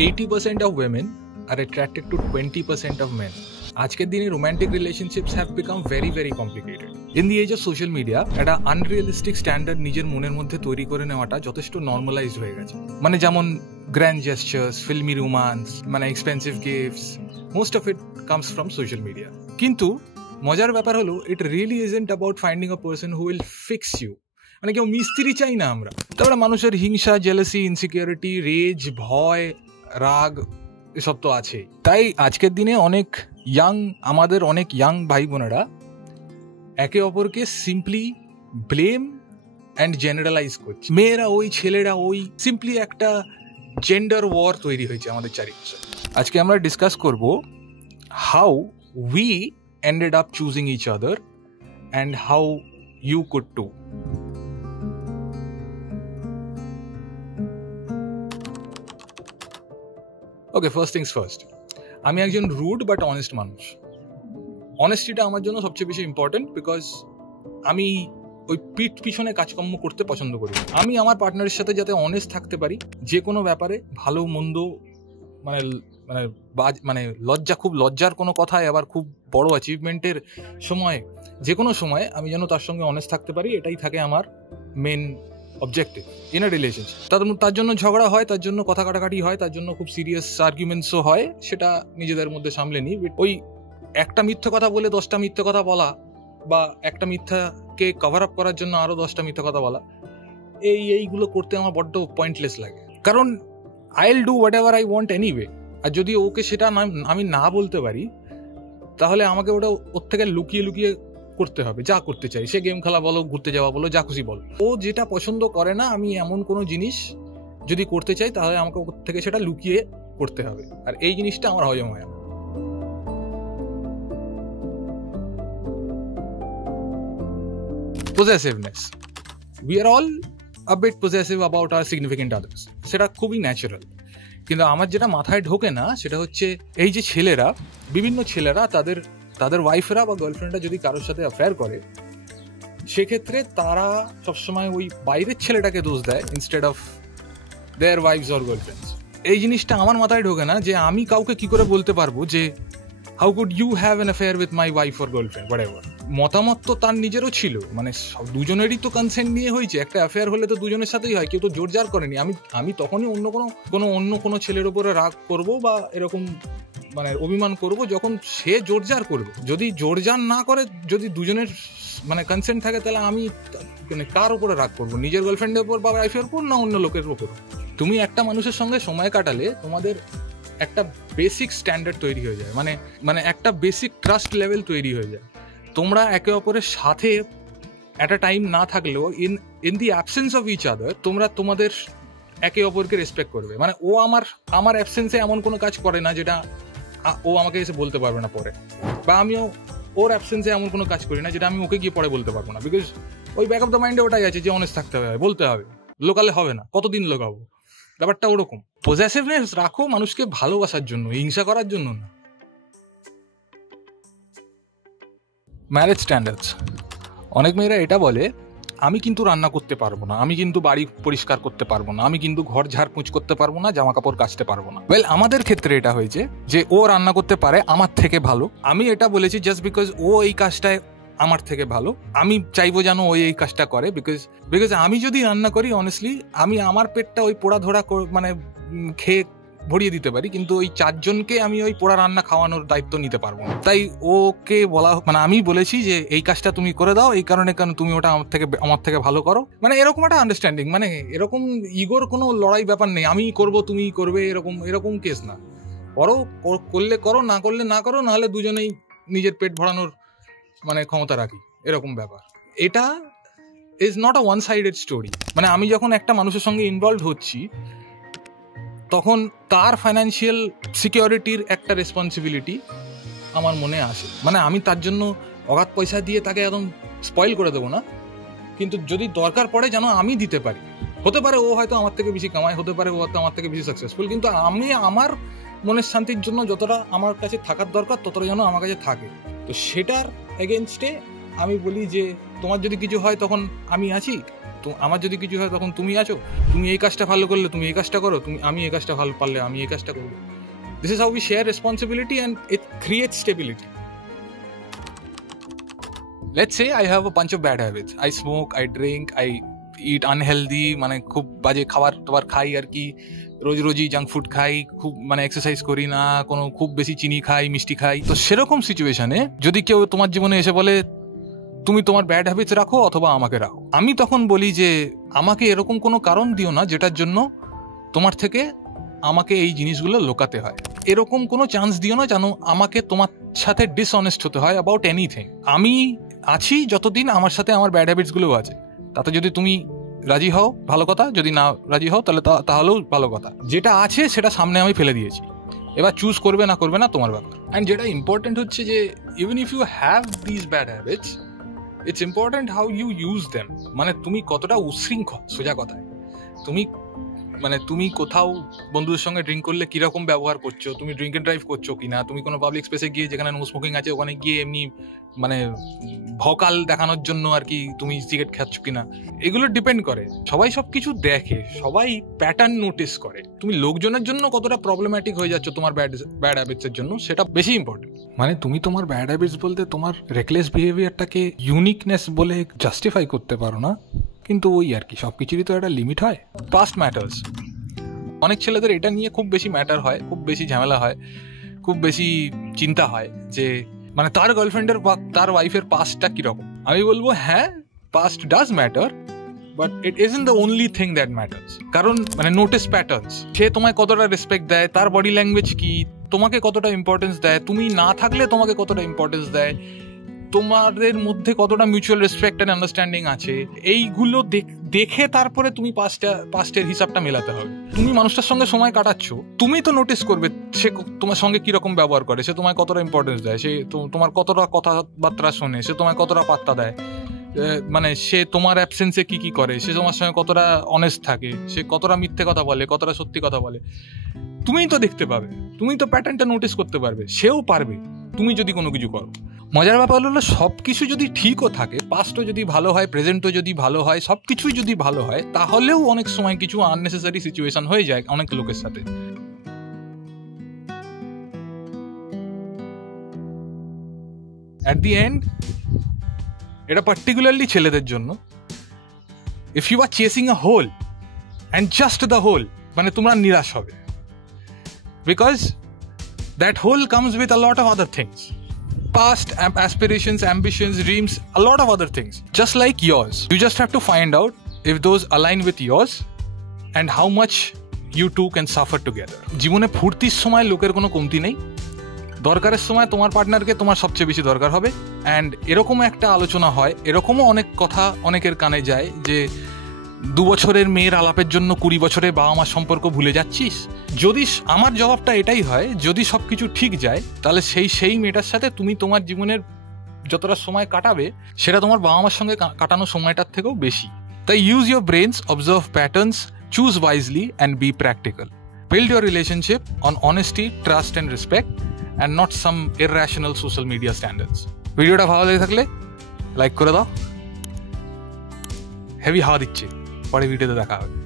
80% of women are attracted to 20% of men. আজকের দিনে romantic relationships have become very very complicated. In the age of social media, একটা unrealistic standard নিজের মনের মধ্যে তৈরি করে নেওয়াটা যথেষ্ট normalized হয়ে গেছে। মানে যেমন grand gestures, filmy romance, মানে expensive gifts, most of it comes from social media. কিন্তু মজার ব্যাপার হলো it really isn't about finding a person who will fix you. মানে কেউ মিস্ত্রি চাই না আমরা। তারপরে মানুষের হিংসা, জেলাসি, ইনসিকিউরিটি, রেজ, ভয়, রাগ এসব তো আছেই। তাই আজকের দিনে আমাদের অনেক ইয়াং ভাই বোনেরা একে অপরকে সিম্পলি ব্লেম অ্যান্ড জেনারেলাইজ করছে। মেয়েরা ওই, ছেলেরা ওই, সিম্পলি একটা জেন্ডার ওয়ার তৈরি হয়েছে আমাদের চারিপাশে। আজকে আমরা ডিসকাস করব how we ended up choosing each other and how you could too. Okay, first things first. আমি একজন রুড বাট অনেস্ট মানুষ। অনেস্টিটা আমার জন্য সবচেয়ে বেশি ইম্পর্টেন্ট বিকজ আমি ওই পিছনে কাজকর্ম করতে পছন্দ করি। আমি আমার পার্টনারের সাথে যাতে অনেস্ট থাকতে পারি যে কোনো ব্যাপারে, ভালো মন্দ, মানে খুব লজ্জার কোনো কথায়, আবার খুব বড় অ্যাচিভমেন্টের সময়, যে কোনো সময় আমি যেন তার সঙ্গে অনেস্ট থাকতে পারি, এটাই থাকে আমার main objective in a relationship. তার জন্য ঝগড়া হয়, তার জন্য কথা কাটাকাটি হয়, তার জন্য খুব সিরিয়াস আর্গুমেন্টসও হয়, সেটা নিজেদের মধ্যে সামলে নিই। ওই একটা মিথ্যে কথা বলে 10টা মিথ্যে কথা বলা, বা একটা মিথ্যাকে কভার আপ করার জন্য আরো 10টা মিথ্যে কথা বলা, এইগুলো করতে আমার বড্ড পয়েন্টলেস লাগে। কারণ I'll do whatever I want anyway. আর যদি ওকে সেটা আমি না বলতে পারি, তাহলে আমাকে ওটা ওর থেকে লুকিয়ে লুকিয়ে করতে হবে যা করতে চাই। সে গেম খেলা বলো, ঘুরতে যাওয়া বলো, যা খুশি বলো। ও যেটা পছন্দ করে না, আমি এমন কোনো জিনিস যদি করতে চাই, তাহলে আমাকে ওর থেকে সেটা লুকিয়ে করতে হবে। আর এই জিনিসটা আমার হজম হয় না। Possessiveness. We are all a bit possessive about our significant others. সেটা খুবই ন্যাচারাল। কিন্তু আমার যেটা মাথায় ঢোকে না, সেটা হচ্ছে এই যে বিভিন্ন ছেলেরা তাদের ওয়াইফেরা বা গার্লফ্রেন্ডরা যদি কারোর সাথে অ্যাফেয়ার করে, সেক্ষেত্রে তারা সবসময় ওই বাইরের ছেলেটাকে দোষ দেয় instead of their wife's or girlfriends. এই জিনিসটা আমার মাথায় ঢোকে না যে আমি কাউকে কি করে বলতে পারবো যে how could you have an affair with my wife or girlfriend, whatever. মতামত তো তার নিজেরও ছিল, মানে দুজনেরই তো কনসেন্ট নিয়ে হয়েছে। একটা অ্যাফেয়ার হলে তো দুজনের সাথেই হয়, কেউ তো জোরজার করেনি। আমি তখনই অন্য কোনো ছেলের উপরে রাগ করব বা এরকম মানে অভিমান করব যখন সে জোরজার করবে। যদি জোরজার না করে, যদি দুজনের মানে কনসেন্ট থাকে, তাহলে আমি মানে কার উপরে রাগ করবো? নিজের গার্লফ্রেন্ডের উপর বা ওয়াইফের উপর, না অন্য লোকের উপর? তুমি একটা মানুষের সঙ্গে সময় কাটালে তোমাদের একটা বেসিক স্ট্যান্ডার্ড তৈরি হয়ে যায়, মানে একটা বেসিক ট্রাস্ট লেভেল তৈরি হয়ে যায়। তোমরা একে অপরের সাথে অ্যাট আ টাইম না থাকলেও in the absence of each other তোমরা তোমাদের একে অপরকে রেসপেক্ট করবে। মানে ও আমার অ্যাবসেন্সে এমন কোনো কাজ করে না যেটা ও আমাকে এসে বলতে পারবে না পরে, বা আমিও ওর অ্যাবসেন্সে এমন কোনো কাজ করি না যেটা আমি ওকে গিয়ে পরে বলতে পারবো না। বিকজ ওই ব্যাক অফ দ্য মাইন্ডে ওটাই আছে যে অনেস্ট থাকতে হবে, বলতে হবে, লোকালে হবে না, কতদিন লোকাবো, ব্যাপারটা ওরকম। পজেসিভনেস রাখো মানুষকে ভালোবাসার জন্য, হিংসা করার জন্য না। Marriage standards. অনেক মেয়েরা এটা বলে, আমি কিন্তু রান্না করতে পারবো না, আমি কিন্তু বাড়ি পরিষ্কার করতে পারবো না, আমি কিন্তু ঘর ঝাড়পুছ করতে পারবো না, জামা কাপড় কাচতে পারবো না। ওয়েল, আমাদের ক্ষেত্রে এটা হয়েছে যে ও রান্না করতে পারে আমার থেকে ভালো। আমি এটা বলেছি জাস্ট বিকজ ও এই কাজটায় আমার থেকে ভালো, আমি চাইবো যেন ও এই কাজটা করে। বিকজ আমি যদি রান্না করি, অনেস্টলি আমি আমার পেটটা ওই পোড়া ধরা মানে খেয়ে ভরিয়ে দিতে পারি, কিন্তু ওই 4 জনকে আমি ওই পোড়া রান্না খাওয়ানোর দায়িত্ব নিতে পারবো না। তাই ওকে বলা, মানে আমি বলেছি যে এই কাজটা তুমি করে দাও, এই কারণে তুমি ওটা আমার থেকে ভালো করো। মানে এরকম একটা আন্ডারস্ট্যান্ডিং, মানে এরকম ইগোর কোনো লড়াই ব্যাপার নেই, আমি করব তুমি করবে, এরকম কেস না। করলে করো, না করলে না করো, নাহলে দুজনেই নিজের পেট ভরানোর মানে ক্ষমতা রাখি, এরকম ব্যাপার। এটা is not a one sided story. মানে আমি যখন একটা মানুষের সঙ্গে ইনভলভ হচ্ছি, তখন তার ফাইন্যান্সিয়াল সিকিউরিটির একটা রেসপন্সিবিলিটি আমার মনে আসে। মানে আমি তার জন্য অগাধ পয়সা দিয়ে তাকে একদম স্পয়েল করে দেবো না, কিন্তু যদি দরকার পড়ে যেন আমি দিতে পারি। হতে পারে ও হয়তো আমার থেকে বেশি কামায়, হতে পারে ও হয়তো আমার থেকে বেশি সাকসেসফুল, কিন্তু আমি আমার মনের শান্তির জন্য যতটা আমার কাছে থাকার দরকার ততটা যেন আমার কাছে থাকে। তো সেটার এগেনস্টে আমি বলি যে তোমার যদি কিছু হয় তখন আমি আছি, তো আমার যদি কিছু হয় তখন তুমি আছো, তুমি এই কাজটা ভালো করলে তুমি এই কাজটা করো, আমি এই কাজটা ভালো পারলে আমি এই কাজটা করবো। This is how we share responsibility and it creates stability. Let's say I have a bunch of bad habits. I smoke, I drink, I eat unhealthy, মানে খুব বাজে খাবার খাই আর কি, রোজই জাঙ্ক ফুড খাই, খুব মানে এক্সারসাইজ করি না, কোনো খুব বেশি চিনি খাই, মিষ্টি খাই। তো সেরকম সিচুয়েশনে যদি কেউ তোমার জীবনে এসে বলে তুমি তোমার ব্যাড হ্যাবিটস রাখো অথবা আমাকে রাখো, আমি তখন বলি যে আমাকে এরকম কোনো কারণ দিও না যেটার জন্য তোমার থেকে আমাকে এই জিনিসগুলো লোকাতে হয়। এরকম কোনো চান্স দিও না যেন আমাকে তোমার সাথে ডিসঅনেস্ট হতে হয় অ্যাবাউট এনিথিং। আমি আছি যতদিন আমার সাথে আমার ব্যাড হ্যাবিটসগুলোও আছে, তাতে যদি তুমি রাজি হও ভালো কথা, যদি না রাজি হও তাহলেও ভালো কথা। যেটা আছে সেটা সামনে আমি ফেলে দিয়েছি, এবার চুজ করবে না করবে না তোমার ব্যাপার। অ্যান্ড যেটা ইম্পর্টেন্ট হচ্ছে যে even if you have this bad habits, it's important how you use them. মানে তুমি কতটা উশৃঙ্খল, সোজা কথায় তুমি কোথাও বন্ধুদের সঙ্গে ড্রিঙ্ক করলে কিরকম ব্যবহার করছো, তুমি ড্রিঙ্ক এন্ড ড্রাইভ করছো কিনা, তুমি কোনো পাবলিক স্পেসে গিয়ে যেখানে নো স্মোকিং আছে ওখানে গিয়ে এমনি মানে ভকাল দেখানোর জন্য আর কি তুমি সিগারেট খাচ্ছ কিনা, এগুলো ডিপেন্ড করে। সবাই সবকিছু দেখে, সবাই প্যাটার্ন নোটিস করে। তুমি লোকজনের জন্য কতটা প্রবলেম্যাটিক হয়ে যাচ্ছ তোমার ব্যাড হ্যাবিটস এর জন্য, সেটা বেশি ইম্পর্টেন্ট। মানে তুমি তোমার ব্যাড হ্যাবিটস বলতে তোমার রেকলেস বিহেভিয়ারটাকে ইউনিকনেস বলে জাস্টিফাই করতে পারো না, কিন্তু ওই আর কি সবকিছুরই তো একটা লিমিট হয়। পাস্ট ম্যাটার্স, অনেক ছেলেদের এটা নিয়ে খুব বেশি ম্যাটার হয়, খুব বেশি ঝামেলা হয়, খুব বেশি চিন্তা হয় যে মানে তার গার্লফ্রেন্ডের বা তার ওয়াইফের পাস্টটা কিরকম। আমি বলবো হ্যাঁ, past does matter, but it isn't the only thing that matters. কারণ মানে নোটিস প্যাটার্নস, সে তোমায় কতটা রেসপেক্ট দেয়, তার বডি ল্যাঙ্গুয়েজ কি, তোমাকে কতটা ইম্পর্টেন্স দেয়, তুমি না থাকলে তোমাকে কতটা ইম্পর্টেন্স দেয়, তোমাদের মধ্যে কতটা মিউচুয়াল রেসপেক্ট অ্যান্ড আন্ডারস্ট্যান্ডিং আছে, এইগুলো দেখে তারপরে তুমি পাস্টের হিসাবটা মেলাতে হবে। তুমি মানুষটার সঙ্গে সময় কাটাচ্ছ, তুমি তো নোটিস করবে সে তোমার সঙ্গে কিরকম ব্যবহার করে, সে তোমায় কতটা ইম্পর্টেন্স দেয়, সে তোমার কতটা কথাবার্তা শোনে, সে তোমায় কতটা পাত্তা দেয়, মানে সে তোমার অ্যাবসেন্সে কি করে, সে তোমার সঙ্গে কতটা অনেস্ট থাকে, সে কতটা মিথ্যে কথা বলে, কতটা সত্যি কথা বলে, তুমিই তো দেখতে পাবে, তুমি তো প্যাটার্নটা নোটিস করতে পারবে, সেও পারবে তুমি যদি কোনো কিছু করো। মজার ব্যাপার হলো সব কিছু যদি ঠিকও থাকে, পাস্টও যদি ভালো হয়, প্রেজেন্টও যদি ভালো হয়, সব কিছুই যদি ভালো হয়, তাহলেও অনেক সময় কিছু আননেসেসারি সিচুয়েশন হয়ে যায় অনেক লোকের সাথে। অ্যাট দি এন্ড এটা পার্টিকুলারলি ছেলেদের জন্য, if you are chasing a hole and just the hole, মানে তোমরা নিরাশ হবে, because that hole comes with a lot of other things, past aspirations, ambitions, dreams, a lot of other things just like yours. You just have to find out if those align with yours and how much you two can suffer together. জীবনে ফুর্তির সময় লোকের কোনো কমতি নেই, দরকারের সময় তোমার পার্টনারকে তোমার সবচেয়ে বেশি দরকার হবে। অ্যান্ড এরকমও একটা আলোচনা হয়, এরকমও অনেক কথা অনেকের কানে যায় যে 2 বছরের মেয়ের আলাপের জন্য 20 বছরে বাবা মার সম্পর্ক ভুলে যাচ্ছিস। যদি আমার জবাবটা এটাই হয়, যদি সব কিছু ঠিক যায় তাহলে সেই মেয়েটার সাথে তুমি তোমার জীবনের যতটা সময় কাটাবে সেটা তোমার বাবা মার সঙ্গে কাটানো সময়টার থেকেও বেশি। তাই use your brains, observe patterns, choose wisely and be practical. Build your relationship on honesty, trust and respect and not some irrational social media standards. ভিডিওটা ভালো লেগে থাকলে লাইক করে দাও। হেভি হাওয়া দিচ্ছে, পরে ভিডিওতে দেখা হবে।